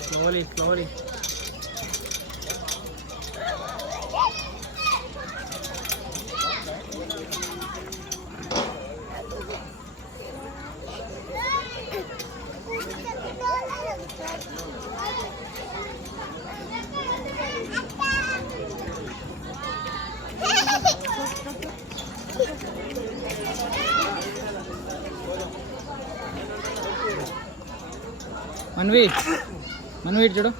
Slowly, slowly. మనవి చూడు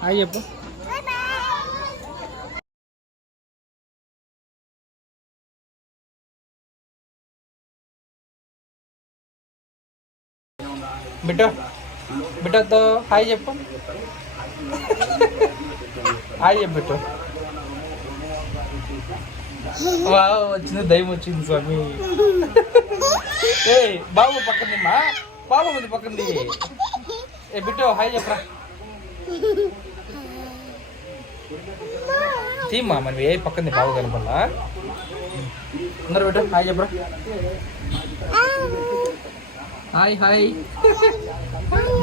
hi చెప్పు బిడ్డతో హాయ్ చెప్పు హాయ్ చెప్పు బిడ్డ వచ్చింది దయ్యం వచ్చింది స్వామి ఏ బాబు పక్కన బాబు ముందు పక్కన ఏ బిడ్డ హాయ్ చెప్పరా తీమ్మా మరి ఏ పక్కన బాబు కనపడలా అందరు బిడ్డ హాయ్ చెప్పరా హాయ్ హాయ్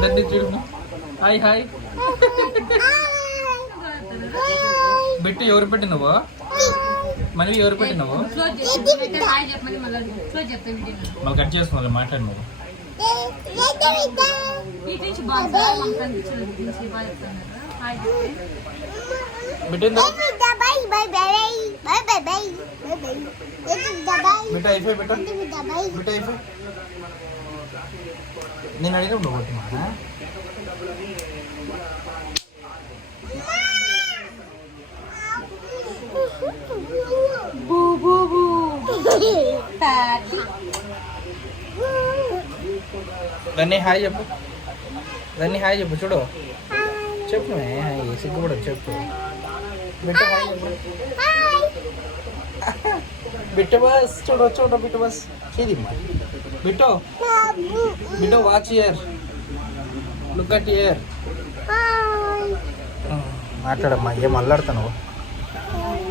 దాన్ని చూడు హాయ్ హాయ్ బిట్టు ఎవరు పెట్టినవో మనవి ఎవరు పెట్టినవో మళ్ళీ కట్ చేసుకోవాలి మాట్లాడి నువ్వు బిట్ట అయిపోయి బిట్ట బిట్ట అయిపోయి నేను అడిగిన నువ్వు కొట్టుమా దాన్ని హాయ్ చెప్పు దాన్ని హాయ్ చెప్పు చూడు చెప్పు హాయ్ సిగ్గుపడదు చెప్పు బిట్ట హాయ్ చెప్పు బిట్ట బస్ చూడు చూడు బిట్ట బస్ ఇది బిట్టో బిట్టో watch here look at here మాట్లాడమ్మా ఏం అల్లాడుతున్నావు